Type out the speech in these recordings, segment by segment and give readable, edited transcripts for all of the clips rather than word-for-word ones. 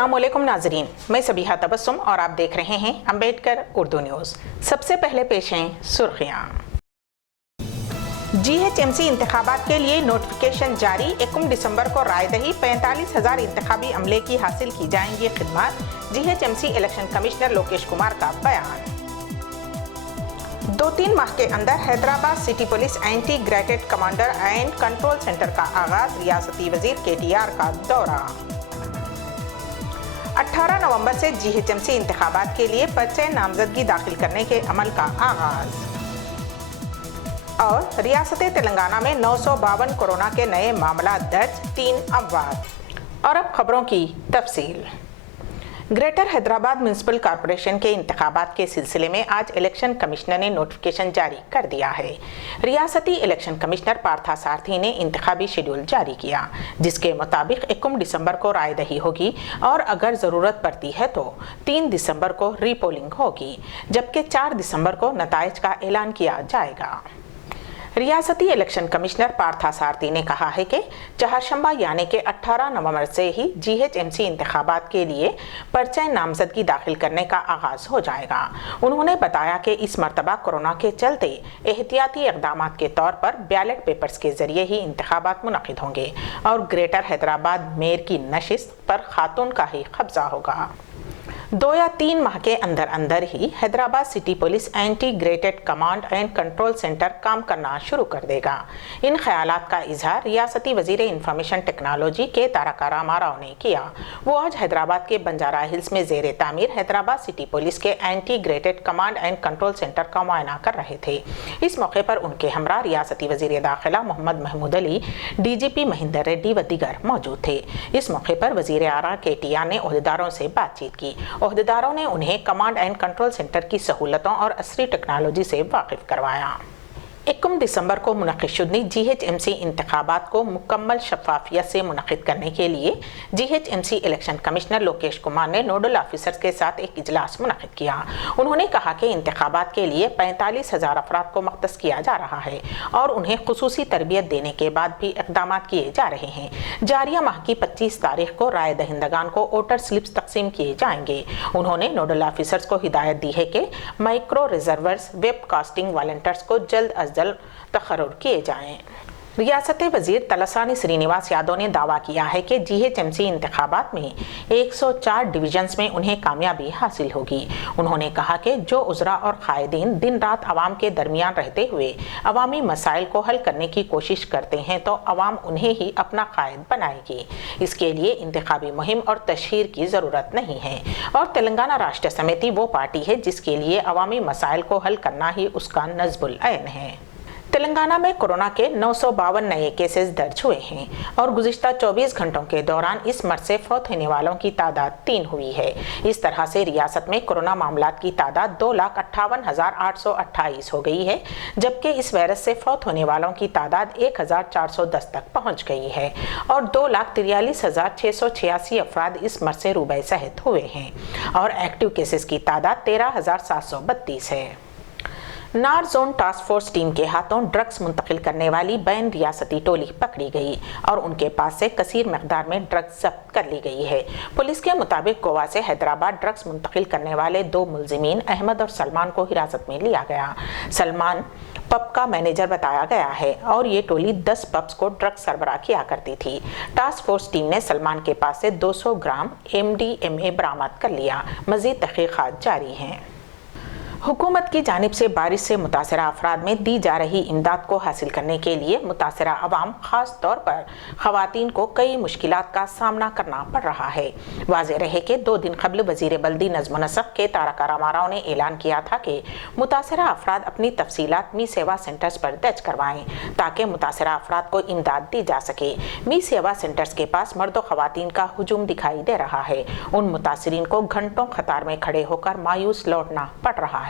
अस्सलाम वालेकुम नाजरीन, मैं सबीहा तबस्सुम और आप देख रहे हैं अम्बेडकर उर्दू न्यूज़। सबसे पहले पेश हैं सुर्खियाँ। GHMC इंतखाबात के लिए नोटिफिकेशन जारी। 1 दिसंबर को रायदही। 45,000 इंतखाबी अमले की हासिल की जाएंगी खिदमत। GHMC election commissioner Lokesh Kumar का बयान। 2-3 माह के अंदर Hyderabad city police integrated commander and control centre का आगाज। रियासती वजीर KTR का दौरा। 18 नवंबर से GHMC इंतखाबात के लिए पर्चे नामजदगी दाखिल करने के अमल का आगाज। और रियासत तेलंगाना में 952 कोरोना के नए मामला दर्ज, 3 अमवात। और अब खबरों की तफसील। ग्रेटर हैदराबाद म्युनिसिपल कॉरपोरेशन के इंतखाबात के सिलसिले में आज इलेक्शन कमिश्नर ने नोटिफिकेशन जारी कर दिया है। रियासती इलेक्शन कमिश्नर पार्था सारथी ने इंतखाबी शेड्यूल जारी किया, जिसके मुताबिक 1 दिसंबर को रायदही होगी और अगर ज़रूरत पड़ती है तो 3 दिसंबर को रीपोलिंग होगी, जबकि 4 दिसंबर को नताइज का ऐलान किया जाएगा। रियासती इलेक्शन कमिश्नर पार्था सारथी ने कहा है कि चहारशंबा यानी कि 18 नवंबर से ही GHMC इंतखाबात के लिए पर्चे नामजदगी दाखिल करने का आगाज हो जाएगा। उन्होंने बताया कि इस मरतबा कोरोना के चलते एहतियाती इक़दामात के तौर पर बैलेट पेपर्स के जरिए ही इंतखाबात मुनक़िद होंगे और ग्रेटर हैदराबाद मेयर की नशिस्त पर खातून का ही कब्जा होगा। 2 या 3 माह के अंदर अंदर ही Hyderabad city police integrated command and control centre काम करना शुरू कर देगा। इन ख्यालात का इजहार रियासती वजीर इंफॉर्मेशन टेक्नोलॉजी के तारका रामाराव ने किया। वो आज हैदराबाद के बंजारा हिल्स में जेर तामीर हैदराबाद सिटी पुलिस के integrated command and control centre का मुआयना कर रहे थे। इस मौके पर उनके हमरा रियासती वजीर दाखिला मोहम्मद महमूद अली, DGP महिंदर रेड्डी व दीगर मौजूद थे। इस मौके पर वजीर आला KTR ने ओहदेदारों से बातचीत की। ओहदेदारों ने उन्हें कमांड एंड कंट्रोल सेंटर की सहूलतों और असरी टेक्नोलॉजी से वाकिफ करवाया। 1 दिसंबर को मुनक़िद GHMC इंतखाबात को मुकम्मल शफाफियत से मुनक़िद करने के लिए GHMC election commissioner Lokesh Kumar ने नोडल ऑफिसर्स के साथ एक इजलास मुनक़िद किया। उन्होंने कहा कि इंतखाबात के लिए 45,000 अफराद को मख्तस किया जा रहा है और उन्हें खुसूसी तरबियत देने के बाद भी इक़दाम किए जा रहे हैं। जारिया माह की 25 तारीख को राय दहिंदगान को वोटर स्लिप्स तकसीम किए जाएंगे। उन्होंने नोडल ऑफिसर्स को हिदायत दी है कि micro reservoirs, web casting volunteers को जल्द अज जल्द तखर्रुर किए जाएं। रियासती वजीर तलसानी श्रीनिवास यादव ने दावा किया है कि GHMC इंतखाबात में 104 डिवीजन्स में उन्हें कामयाबी हासिल होगी। उन्होंने कहा कि जो उज़रा और कायदीन दिन रात अवाम के दरमियान रहते हुए अवामी मसाइल को हल करने की कोशिश करते हैं तो अवाम उन्हें ही अपना कायद बनाएगी। इसके लिए इंतखाबी मुहिम और तशहीर की ज़रूरत नहीं है और तेलंगाना राष्ट्र समिति वो पार्टी है जिसके लिए अवामी मसाइल को हल करना ही उसका नज़्बुल ऐन है। तेलंगाना में कोरोना के 952 नए केसेस दर्ज हुए हैं और गुज़िश्ता 24 घंटों के दौरान इस मर्ज से फौत होने वालों की तादाद 3 हुई है। इस तरह से रियासत में कोरोना मामलात की तादाद 2,58,828 हो गई है, जबकि इस वायरस से फौत होने वालों की तादाद 1,410 तक पहुँच गई है और 2,43,686 अफराद इस मर्ज से रूबे सेहत हुए हैं और एक्टिव केसेस की तादाद 13,732 है। नार जोन टास्क फोर्स टीम के हाथों ड्रग्स मुंतकिल करने वाली बैन रियासती टोली पकड़ी गई और उनके पास से कसीर मकदार में ड्रग्स जब्त कर ली गई है। पुलिस के मुताबिक गोवा से हैदराबाद ड्रग्स मुंतकिल करने वाले 2 मुलजिमीन अहमद और सलमान को हिरासत में लिया गया। सलमान पब का मैनेजर बताया गया है और ये टोली 10 पब्स को ड्रग्स सरबराह किया करती थी। टास्क फोर्स टीम ने सलमान के पास से 200 ग्राम MDMA बरामद कर लिया। मजीद तहकीकात जारी हैं। हुकूमत की जानिब से बारिश से मुतासरा अफराद में दी जा रही इमदाद को हासिल करने के लिए मुतासरा अवाम, ख़ास तौर पर ख़वातीन को कई मुश्किलात का सामना करना पड़ रहा है। वाज़ेह रहे कि 2 दिन कबल वज़ीर बल्दी नज़्म व नस्क़ के तारका रामाराव ने ऐलान किया था कि मुतासरा अफराद अपनी तफसीलात मी सेवा सेंटर्स पर दर्ज करवाएँ ताकि मुतासरा अफराद को इमदाद दी जा सके। मी सेवा सेंटर्स के पास मर्द व ख़वातीन का हुजूम दिखाई दे रहा है। उन मुतासरीन को घंटों कतार में खड़े होकर मायूस लौटना पड़ रहा है।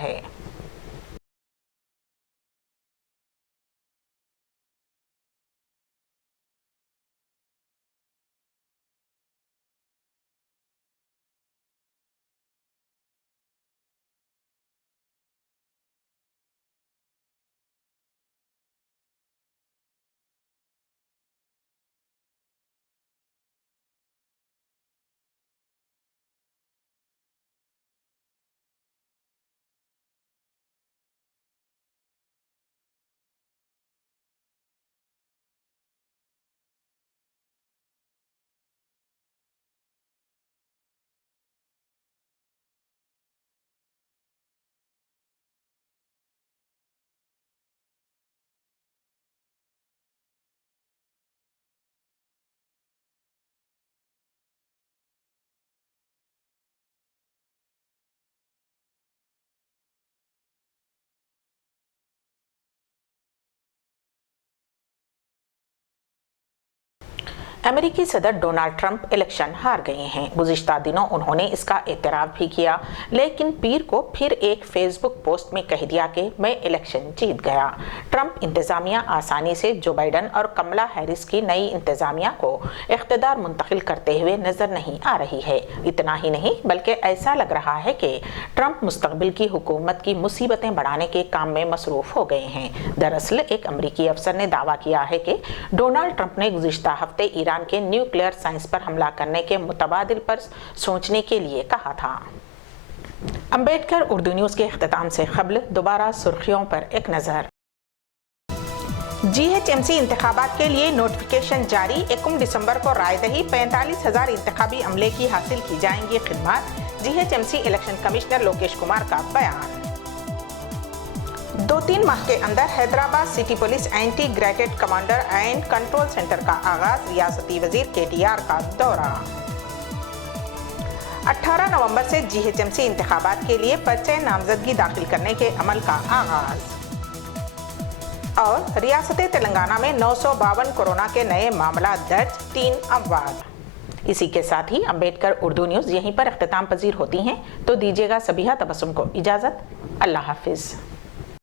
अमेरिकी सदर डोनाल्ड ट्रंप इलेक्शन हार गए हैं। गुज़िश्ता दिनों उन्होंने इसका एतराफ़ भी किया, लेकिन पीर को फिर एक फेसबुक पोस्ट में कह दिया कि मैं इलेक्शन जीत गया। ट्रंप इंतज़ामिया आसानी से जो बाइडन और कमला हैरिस की नई इंतज़ामिया को इख्तिदार मुंतकिल करते हुए नज़र नहीं आ रही है। इतना ही नहीं बल्कि ऐसा लग रहा है कि ट्रंप मुस्तकबिल की हुकूमत की मुसीबतें बढ़ाने के काम में मसरूफ़ हो गए हैं। दरअसल एक अमरीकी अफसर ने दावा किया है कि डोनाल्ड ट्रंप ने गुज़िश्ता हफ्ते ईरान के न्यूक्लियर साइंस पर हमला करने के मुतबादिल पर सोचने के लिए कहा था। अंबेडकर उर्दू न्यूज़ के इख्तिताम से क़ब्ल दोबारा सुर्खियों पर एक नज़र। GHMC इंतखाबात के लिए नोटिफिकेशन जारी। 21 दिसंबर को रायदही 45,000 इंतखाबी अमले की हासिल की जाएंगी खिदमत। GHMC election commissioner Lokesh Kumar का बयान। 2-3 माह के अंदर Hyderabad city police integrated commander and control centre का आगाज। रियासती वजीर KTR का दौरा। 18 नवंबर से GHMC इंतखाबात के लिए पर्चे नामजदगी दाखिल करने के अमल का आगाज। और रियासत तेलंगाना में 952 कोरोना के नए मामला दर्ज, 3 अमवात। इसी के साथ ही अंबेडकर उर्दू न्यूज़ यहीं पर इख्तिताम पजीर होती हैं, तो दीजिएगा सबीहा तबस्सुम को इजाज़त। अल्लाह हाफिज़।